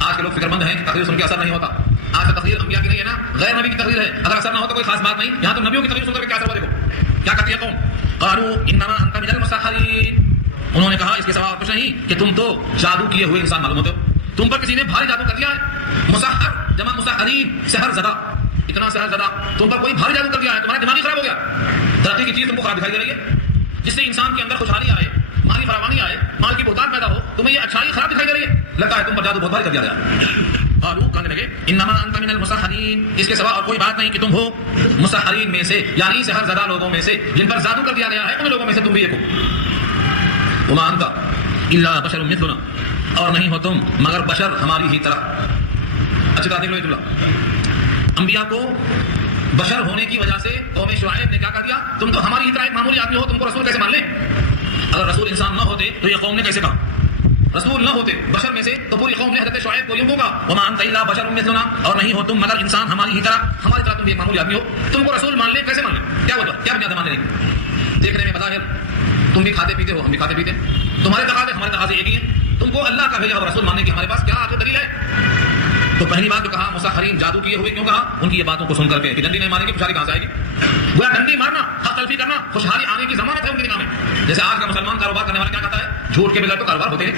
آج کے لوگ فکر مند ہیں کہ تقریر سن کے اثر نہیں ہوتا. آج کا تقریر انبیاء کی نہیں ہے نا، غیر نبی کی تقریر ہے. اگر اثر نہ ہو تو کوئی خاص بات نہیں. یہاں تو نبیوں کی تقریر سن کر کیا اثر ہوا؟ دیکھو کیا کرتی ہے قوم. قالوا انما انت من المسحرین، انہوں نے کہا اس کے سوا کچھ نہیں کہ تم تو جادو کیے ہوئے انسان معلوم ہوتے ہو، تم پر کسی نے بھاری جادو کر دیا ہے. مسحر جمع مسحرین، سحر زدہ، اتنا سحر زدہ، تم پر کوئی بھاری جادو کر دیا ہے، تمہارا دماغ ہی خراب ہو گیا. ترقی کی چیز تم کو خراب دکھائی دے رہی ہے، جس سے انسان کے اندر خوشحالی آئے، مالی فراوانی آئے، مال کی بہتات پیدا ہو، تمہیں یہ اچھائی خراب دکھائی دے رہی ہے. لگتا ہے تم پر جادو بہت بھاری کر دیا گیا. قالوا کہنے لگے انما انت من المسحرین، اس کے سوا اور کوئی بات نہیں کہ تم ہو مسحرین میں سے، یعنی سحر زدہ لوگوں میں سے جن پر جادو کر دیا گیا ہے، ان لوگوں میں سے تم بھی ایک ہو. وما انت الا بشر مثلنا، اور نہیں ہو تم مگر بشر ہماری ہی طرح. اچھا دیکھ لو یہ جملہ، انبیاء کو بشر ہونے کی وجہ سے قوم شعیب نے کیا کہہ دیا؟ تم تو ہماری ہی طرح ایک معمولی آدمی ہو، تم کو رسول کیسے مان لیں؟ اگر رسول انسان نہ ہوتے تو یہ قوم نے کیسے کہا؟ رسول نہ ہوتے بشر میں سے تو پوری قوم نے حضرت شعیب کو یوں کہا وما انت الا بشر مثلنا، اور نہیں ہو تم مگر انسان ہماری ہی طرح، ہماری طرح تم بھی ایک معمولی آدمی ہو، تم کو رسول مان لیں، کیسے مان لیں؟ کیا وجہ، کیا بنیاد مان لیں؟ دیکھنے میں بظاہر تم بھی کھاتے پیتے ہو، ہم بھی کھاتے پیتے ہیں، تمہارے تقاضے ہمارے تقاضے ایک ہی ہیں، تم کو اللہ کا بھیجا ہوا رسول ماننے کی ہمارے پاس کیا آخر دلیل ہے؟ تو پہلی بات جو کہا مسحرین جادو کیے ہوئے، کیوں کہا؟ ان کی یہ باتوں کو سن کر کے کہ ڈنڈی نہیں ماریں گے خوشحالی کہاں سے آئے گی؟ گویا ڈنڈی مارنا، حق تلفی کرنا خوشحالی آنے کی ضمانت ہے ان کے دماغ میں. جیسے آج کا مسلمان کاروبار کرنے والا کیا کہتا ہے؟ جھوٹ کے بغیر تو کاروبار ہوتے ہیں.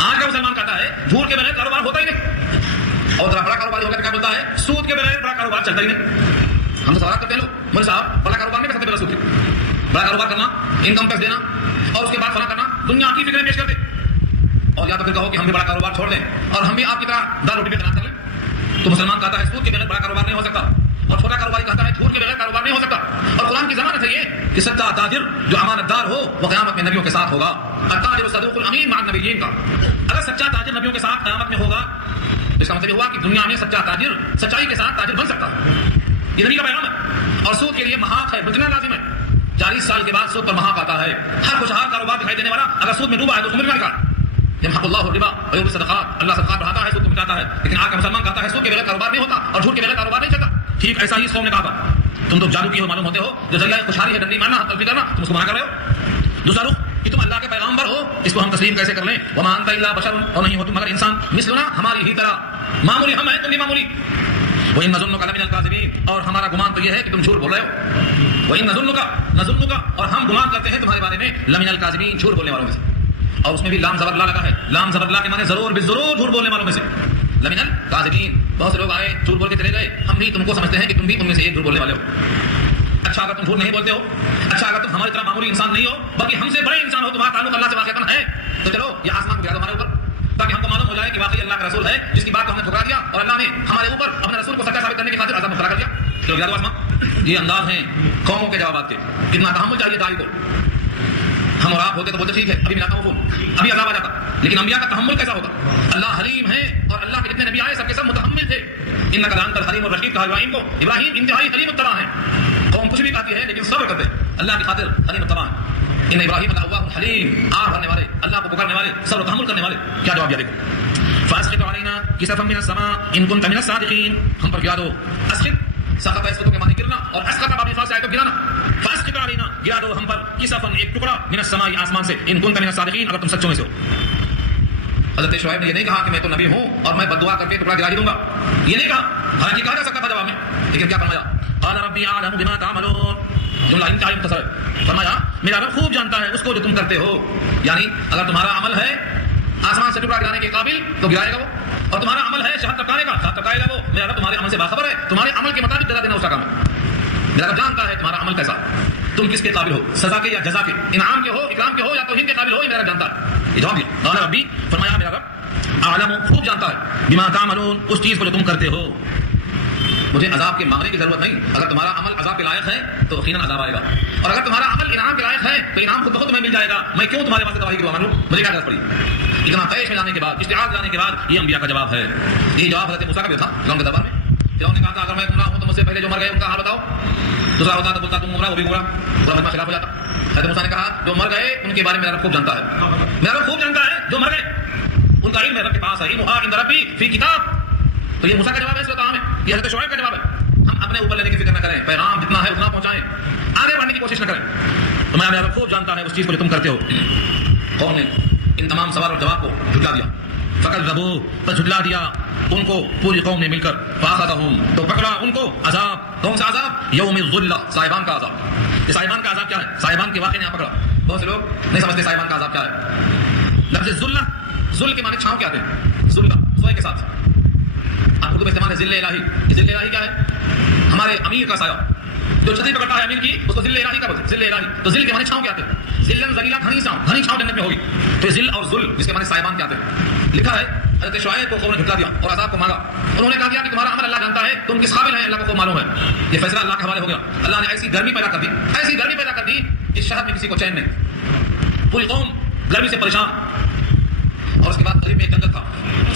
آج کا مسلمان کہتا ہے جھوٹ کے بغیر کاروبار ہوتا ہی نہیں. اور ذرا بڑا کاروبار ہوگا تو کیا بولتا ہے؟ سود کے بغیر بڑا کاروبار چلتا ہی نہیں. ہم تو سوال کرتے ہیں لوگ، مولوی صاحب بڑا کاروبار نہیں کر سکتے بغیر سود کے. بڑا کاروبار کرنا، انکم ٹیکس دینا اور اس کے بعد فنا کرنا، دنیا کی فکریں پیش کرتے، اور یا تو پھر کہو کہ ہم بھی بڑا کاروبار چھوڑ دیں اور ہم بھی آپ کی طرح دال روٹی پہ قناعت کر لیں. تو مسلمان کہتا ہے سود کے بغیر بڑا کاروبار نہیں ہو سکتا، اور چھوٹا کاروباری کہتا ہے جھوٹ کے بغیر کاروبار نہیں ہو سکتا. اور قرآن کی ضمانت ہے یہ کہ سچا تاجر جو امانت دار ہو وہ قیامت میں نبیوں کے ساتھ ہوگا. التاجر الصدوق الامین مع النبیین کا، اگر سچا تاجر نبیوں کے ساتھ قیامت میں ہوگا اس کا مطلب ہوا کہ دنیا میں سچا تاجر سچائی کے ساتھ تاجر بن سکتا ہے. یہ نبی کا پیغام ہے. اور سود کے لیے محاق ہے، بچنا لازم ہے. 40 سال کے بعد سود پر محاق آتا ہے. ہر خوشحال کاروبار دکھائی دینے والا اگر سود میں ڈوبا ہے تو عمر میں نکال. یمحق اللہ الربا ویربی الصدقات، اللہ صدقات بڑھاتا ہے، سود کو مٹاتا ہے. لیکن آج کا مسلمان کہتا ہے سود کے بغیر کاروبار نہیں ہوتا اور جھوٹ کے بغیر کاروبار نہیں چلتا. ٹھیک ایسا ہی اس قوم نے کہا تھا تم تو جادو کی ہو معلوم ہوتے ہو، جو ذریعہ خوشحالی ہے ڈنڈی مارنا تلفی کرنا، تم اس کو منع کر رہے ہو۔ دوسرا رخ کہ تم اللہ کے پیغامبر ہو، اس کو ہم تسلیم کیسے کر لیں؟ وما انت الا بشر، اور نہیں ہو تم مگر انسان مثلنا، ہماری ہی طرح، معمولی ہم ہیں تم بھی معمولی۔ وَإِنَّ نَظُنُّكَ لَمِنَ الْكَاذِبِينَ، اور ہمارا گمان تو یہ ہے کہ تم جھوٹ بول رہے ہو۔ وَإِنَّ نَظُنُّكَ، اور ہم گمان کرتے ہیں تمہارے بارے میں لَمِنَ الْكَاذِبِينَ، جھوٹ بولنے والوں میں سے، اور اس میں بھی لام زبر لا لگا ہے، لام زبر لا کے معنی ضرور بالضرور جھوٹ بولنے والوں میں سے، لَمِنَ الْكَاذِبِينَ۔ بہت سے لوگ آئے جھوٹ بول کے چلے گئے، ہم بھی تم کو سمجھتے ہیں کہ تم بھی ان میں سے ایک جھوٹ بولنے والے ہو۔ اچھا اگر تم جھوٹ نہیں بولتے ہو، اچھا اگر تم ہماری طرح معمولی انسان نہیں ہو بلکہ ہم سے بڑے انسان ہو، تمہارا تعلق اللہ سے واقعتاً ہے، تو چلو یہ آسمان کو گرا دو ہمارے اوپر، تاکہ ہم کو معلوم ہو جائے کہ واقعی اللہ کا رسول ہے جس کی بات کو ہم نے ٹھکرا دیا اور اللہ نے ہمارے اوپر اپنے رسول کو سچا ثابت کرنے کی خاطر عذاب مبتلا کر دیا۔ چلو گرا دو آسمان۔ یہ انداز ہیں قوموں کے جوابات کے، کتنا تحمل چاہیے داعی کو۔ ہم اور آپ ہوتے تو بولتے ٹھیک ہے ابھی ملاتا ہوں فون، ابھی عذاب آ جاتا، لیکن انبیاء کا تحمل کیسا ہوگا؟ اللہ حلیم ہے، اور اللہ کے جتنے نبی آئے سب کے سب متحمل تھے۔ انک لانت الحلیم الرشید کہا ابراہیم کو، ابراہیم انتہائی حلیم الطبع ہے، قوم کچھ بھی کہتی ہے لیکن صبر کرتے اللہ کی خاطر، حلیم الطبع ہے۔ ان ابراہیم لأواه حلیم، آہ بھرنے والے، اللہ کو پکارنے والے، صبر و تحمل کرنے والے۔ کیا جواب دیا دیکھو، فاسقط علینا کسفا من السماء ان کنت من الصادقین، ہم پر گرا دو، اسقط سقط اسقط کے معنی گرنا، اور اسقط باب الفاظ سے آئے تو گرانا، فاسقط علینا گرا دو ہم پر کسفا ایک ٹکڑا من السماء آسمان سے، ان کنت من الصادقین اگر تم سچوں میں سے ہو۔ حضرت شعیب نے یہ نہیں کہا کہ میں تو نبی ہوں اور میں بددعا کر کے ٹکڑا گرا ہی دوں گا، یہ نہیں کہا، حالانکہ کہا جا سکتا تھا جواب میں، لیکن کیا فرمایا؟ قال ربی اعلم بما تعملون، جملہ انتہائی مختصر ہے، فرمایا میرا رب خوب جانتا ہے اس کو جو تم کرتے ہو، یعنی اگر تمہارا عمل ہے آسمان سے ٹکڑا گرانے کے قابل تو گرائے گا وہ، اور تمہارا عمل ہے شہد ٹپکانے کا، شہد ٹپکائے گا وہ، میرا رب تمہارے عمل سے باخبر ہے، تمہارے عمل کے مطابق جزا دینا اس کا کام ہے، میرا رب جانتا ہے تمہارا عمل کیسا، تم کس کے قابل ہو، سزا کے یا جزا کے، انعام کے ہو، اکرام کے ہو، یا توہین کے قابل ہو، یہ میرا رب جانتا ہے۔ یہ جواب دیا قال ربی، فرمایا میرا رب عالم خوب جانتا ہے بما تعملون، اس چیز کو جو تم کرتے ہو، مجھے عذاب کے مانگنے کی ضرورت نہیں، اگر تمہارا عمل عذاب کے لائق ہے تو یقیناً عذاب آئے گا، اور اگر تمہارا عمل انعام کے لائق ہے تو انعام خود بخود تمہیں مل جائے گا، میں کیوں تمہارے واسطے گواہی کی دعا مانگوں، مجھے کیا ضرورت پڑی؟ اتنا پیش میں جانے کے بعد، اشتعال جانے کے بعد، یہ انبیاء کا جواب ہے۔ یہ جواب حضرت موسیٰ کا بھی تھا فرعون کے دربار میں، فرعون نے کہا تھا اگر میں گمراہ ہوں تو مجھ سے پہلے جو مر گئے ان کا حال بتاؤ، دوسرا ہوتا تو بولتا تم گمراہ، وہ بھی گمراہ، پورا مجمع خلاف ہو جاتا۔ حضرت موسیٰ نے کہا جو مر گئے ان کے بارے میں میرا رب خوب جانتا ہے، میرا رب خوب جانتا ہے جو مر گئے ان کا علم میرے رب کے پاس ہے، علمھا عند ربی فی کتاب۔ تو یہ موسیٰ کا جواب ہے، اس کا کام ہے، یہ حضرت شعیب کا جواب ہے۔ ہم اپنے اوپر لینے کی فکر نہ کریں، پیغام جتنا ہے اتنا پہنچائیں، آگے بڑھنے کی کوشش نہ کریں، تو میرا رب خوب جانتا ہے اس چیز کو جو تم کرتے ہو۔ قوم نے ان تمام سوال اور جواب کو جھٹلا دیا، فکذبوا، تو جھٹلا دیا ان کو پوری قوم نے مل کر، فاخذہم، تو پکڑا ان کو عذاب، کون سا عذاب؟ یوم الظلہ، صائبان کا عذاب۔ یہ صائبان کا عذاب کیا ہے؟ صائبان کے واقعے نے یہاں پکڑا، بہت سے لوگ نہیں سمجھتے صائبان کا عذاب کیا ہے۔ لفظ ذلہ، ذل کے معنی چھاؤں کیا آتے ہیں، ذلہ سوئے کے ساتھ، آپ اردو میں استعمال ہے ذل الہی۔ یہ ذل الہی کیا ہے؟ ہمارے امیر کا سایہ، جو چھتری پکڑتا ہے امیر کی اس کو ذل الہی کا بولتے ہیں، ذل الہی۔ تو ذل کے معنی چھاؤں کیا آتے ہیں، ذلن ذلیلا، گھنی چھاؤں جنت میں ہوگی، تو ذل اور ذل جس کے معنی صائبان کیا آتے ہیں۔ لکھا ہے حضرت شعیب کو قوم نے جھٹلا دیا اور عذاب کو مانگا، انہوں نے کہا دیا کہ تمہارا عمل اللہ جانتا ہے، تم کس قابل ہیں اللہ کو خوب معلوم ہے۔ یہ فیصلہ اللہ کے حوالے ہو گیا، اللہ نے ایسی گرمی پیدا کر دی، ایسی گرمی پیدا کر دی کہ شہر میں کسی کو چین نہیں، پوری قوم گرمی سے پریشان۔ اور اس کے بعد قریب میں ایک جنگل تھا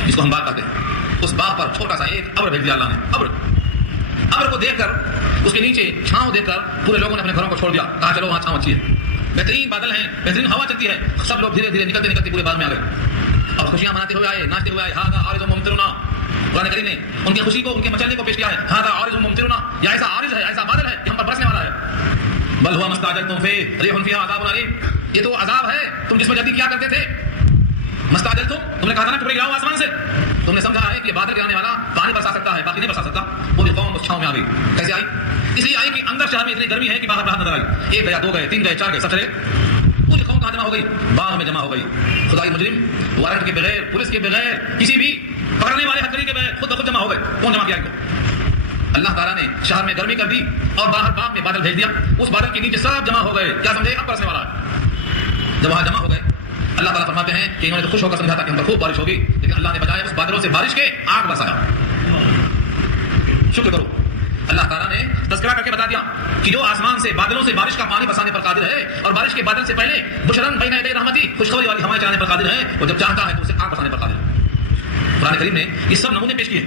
جس کو ہم باغ کہتے ہیں، اس باغ پر چھوٹا سا ایک ابر بھیج دیا اللہ نے، ابر کو دیکھ کر اس کے نیچے چھاؤں دیکھ کر پورے لوگوں نے اپنے گھروں کو چھوڑ دیا، کہا چلو وہاں چھاؤں اچھی ہے، بہترین بادل ہیں، بہترین ہوا چلتی ہے، سب لوگ دھیرے دھیرے نکلتے نکلتے پورے باغ میں آ گئے اور خوشیاں مناتے ہوئے آئے، ناچتے ہوئے آئے۔ ھذا عارض ممطرنا، قرآن کریم نے ان کی خوشی کو، ان کے مچلنے کو پیش کیا ہے، ھذا عارض ممطرنا، یہ ایسا عارض ہے، ایسا بادل ہے کہ ہم پر برسنے والا ہے۔ بل ہوا مستعجلتم فیہ ریح فیہا عذاب علیم، یہ تو عذاب ہے تم جس میں جلدی کیا کرتے تھے۔ مستعجلتم، تم نے کہا تھا نا ٹکڑے گراؤ آسمان سے، تم نے سمجھا ہے کہ یہ بادل گرانے والا پانی برسا سکتا ہے، باقی نہیں برسا سکتا۔ پوری قوم اس چھاؤں میں آ گئی، کیسے آئی؟ اس لیے آئی کہ اندر شہر میں اتنی گرمی ہے کہ باہر باہر نظر آئی، ایک گیا، دو گئے، تین گئے، چار گئے، سب چلے، پوری قوم کہاں جمع ہو گئی؟ باغ میں جمع ہو گئی۔ خدائی مجرم وارنٹ کے بغیر، پولیس کے بغیر، کسی بھی پکڑنے والے ہتھیلی کے بغیر خود بخود جمع ہو گئے۔ کون جمع کیا ان کو؟ اللہ تعالیٰ نے شہر میں گرمی کر دی اور باہر باغ میں بادل بھیج دیا، اس بادل کے نیچے سب جمع ہو گئے، کیا سمجھے؟ اب برسنے والا ہے۔ جب وہاں جمع ہو گئے، اللہ تعالیٰ فرماتے ہیں کہ انہوں نے تو خوش ہو کر سمجھا تھا کہ ہم پر خوب بارش ہوگی، لیکن اللہ نے بجائے اس بادلوں سے بارش کے آگ برسایا۔ شکر کرو، اللہ تعالیٰ نے تذکرہ کر کے بتا دیا کہ جو آسمان سے بادلوں سے بارش کا پانی برسانے پر قادر ہے اور بارش کے بادل سے پہلے بشرن بین یدی رحمتی، خوشخبری والی ہوائیں چلانے پر قادر ہے، وہ جب چاہتا ہے تو اسے آگ برسانے پر قادر ہے۔ قرآن کریم نے یہ سب نمونے پیش کیے،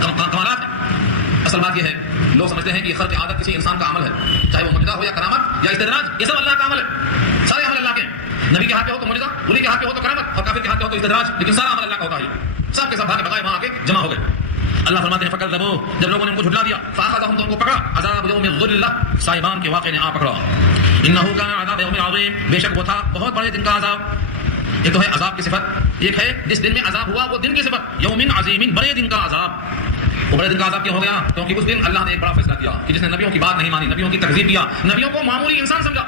کمالات ہیں۔ اصل بات یہ ہے، لوگ سمجھتے ہیں کہ یہ خرق عادت کسی انسان کا عمل ہے، چاہے وہ معجزہ ہو یا کرامت یا استدراج، یہ سب اللہ کا عمل ہے، سارے عمل اللہ کے ہیں۔ نبی کے ہاتھ پہ ہو تو معجزہ، ولی کے ہاتھ پہ ہو تو کرامت، اور کافر کے ہاتھ پہ ہو تو استدراج، لیکن سارا عمل اللہ کا ہوتا ہے، سب کے سب بھاگے بغائے وہاں آ کے جمع ہو گئے۔ اللہ فرماتے ہیں فکذبوا، جب لوگوں نے ان کو جھٹلا دیا، فاخذهم، تو ان کو پکڑا عذاب یوم الذلہ، صائبان کے واقعے نے آ پکڑا. انه كان عذاب یوم عظیم، بے شک وہ تھا بہت بڑے دن کا عذاب. ایک تو ہے عذاب کی صفت، ایک ہے جس دن میں عذاب ہوا وہ دن کی صفت، یوم عظیم، بڑے دن کا عذاب. وہ بڑے دن کا عذاب کیوں ہو گیا؟ کیونکہ اس دن اللہ نے ایک بڑا فیصلہ کیا کہ جس نے نبیوں کی بات نہیں مانی، نبیوں کی تکذیب کیا، نبیوں کو معمولی انسان سمجھا.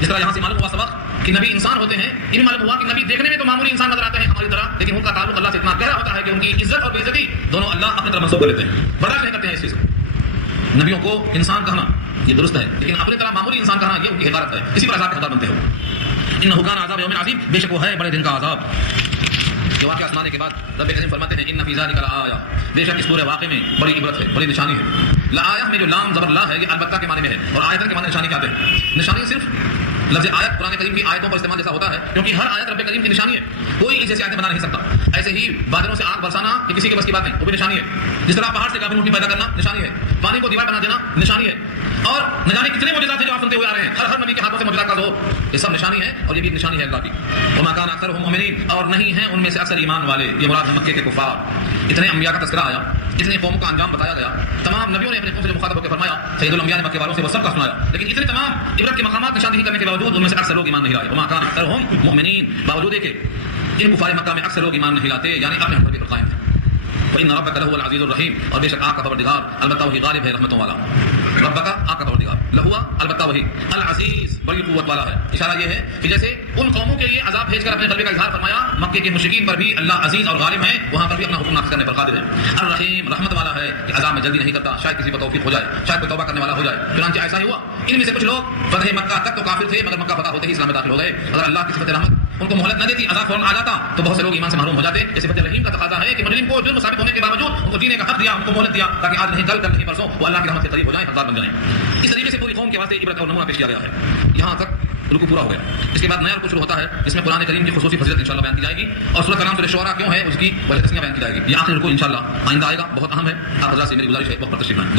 جس طرح یہاں سے معلوم ہوا سبق کہ نبی انسان ہوتے ہیں، انہیں معلوم ہوا کہ نبی دیکھنے میں تو معمولی انسان نظر آتے ہیں ہماری طرح، لیکن ان کا تعلق اللہ سے اتنا گہرا ہوتا ہے کہ ان کی عزت اور بے عزتی دونوں اللہ اپنی طرف منسوب کر لیتے ہیں، برداشت نہیں کرتے ہیں اس چیز کو. نبیوں کو انسان کہنا یہ درست ہے، لیکن اپنی طرح معمولی انسان کہنا یہ ان کی حقارت ہے، اسی پر عذاب کے حقدار بنتے ہو. انہ کان عذاب یوم عظیم، بے شک وہ ہے بڑے دن کا عذاب. یہ واقعہ سنانے کے بعد رب کریم فرماتے ہیں ان فی ذلک لآیہ، بے شک اس پورے واقعے میں بڑی عبرت ہے، بڑی نشانی ہے. لآیہ میں جو لام زبر لا ہے یہ البتہ کے معنی میں ہے، اور آیتن کے معنی نشانی کیا ہے؟ نشانی صرف لفظ آیت قرآن کریم کی آیتوں پر استعمال جیسا ہوتا ہے، کیونکہ ہر آیت رب کریم کی نشانی ہے، کوئی اس جیسی آیتیں بنا نہیں سکتا. ایسے ہی بادلوں سے آگ برسانا یہ کسی کے بس کی بات نہیں، وہ بھی نشانی ہے. جس طرح پہاڑ سے کافی روٹی پیدا کرنا نشانی ہے، پانی کو دیوار بنا دینا نشانی ہے، اور نہ جانے کتنے معجزات ہیں جو آپ سنتے ہوئے آ رہے ہیں، ہر نبی کے ہاتھوں سے معجزات کا ظہور، یہ سب نشانی ہے، اور یہ بھی نشانی ہے اللہ کی. وما كان اکثرهم مؤمنین، اور نہیں ہیں ان میں سے اکثر ایمان والے. یہ مراد ہے مکے کے کفار. اتنے انبیاء کا تذکرہ آیا، اتنے قوموں کا انجام بتایا گیا، تمام نبیوں نے اپنے قوم سے مخاطب ہو کے فرمایا، سید الانبیاء نے مکے والوں سے وہ سب کا سنایا، لیکن اتنے تمام عبرت کے مقامات نشاندہی کرنے کے باوجود ان میں سے اکثر لوگ ایمان نہیں لائے. وما كان اکثرهم مؤمنین، باوجود کہ ان کفار مکہ میں اکثر لوگ ایمان نہیں لاتے، یعنی اپنے حق پر قائم تھے. وَإِنَّ رَبَّكَ لَهُوَ الْعَزِيزُ الرَّحِيمُ، اور بے شک آپ کا پروردگار البتہ وہی غالب ہے رحمتوں والا. ربک آپ کا پروردگار، لہوا البتہ وہی، العزیز بڑی قوت والا ہے. اشارہ یہ ہے کہ جیسے ان قوموں کے لیے عذاب بھیج کر اپنے غلبے کا اظہار فرمایا، مکے کے مشرکین پر بھی اللہ عزیز اور غالب ہیں، وہاں پر بھی اپنا حکم نافذ کرنے پر قادر ہے. الرحیم رحمت والا ہے کہ عذاب میں جلدی نہیں کرتا، شاید کسی پر توفیق ہو جائے، شاید کوئی توبہ کرنے والا ہو جائے. چنانچہ ایسا ہی ہوا. ان میں سے کچھ لوگ فتح مکہ تک تو کافر تھے، مگر مکہ فتح ہوتے ہی اسلام میں داخل ہو گئے. اگر اللہ کی صفت رحمت ان کو مہلت نہ دیتی، عذاب فوراً آ جاتا، تو بہت سے لوگ ایمان سے محروم ہو جاتے. یہ صفت رحیم کا تقاضا ہے کہ مجرم کو جرم ثابت ہونے کے باوجود ان کو جینے کا حق دیا، ان کو مہلت دیا، تاکہ آج نہیں کل نہیں پرسوں وہ اللہ کی رحمت سے قریب ہو جائیں، حقدار بن جائیں. اس طریقے سے پوری قوم کے واسطے عبرت اور نمونہ پیش کیا گیا ہے. یہاں تک رکوع پورا ہو گیا. اس کے بعد نیا رکوع شروع ہوتا ہے، جس میں قرآن کریم کی خصوصی فضیلت انشاءاللہ بیان کی جائے گی، اور سورۃ کا نام سورۃ شعراء کیوں ہے اس کی وجہ تسمیہ بیان کی جائے گی. یہ آخری رکوع انشاءاللہ آئندہ آئے گا، بہت اہم ہے. آپ حضرات سے میری گزارش ہے وقت پر تشریف لائیں.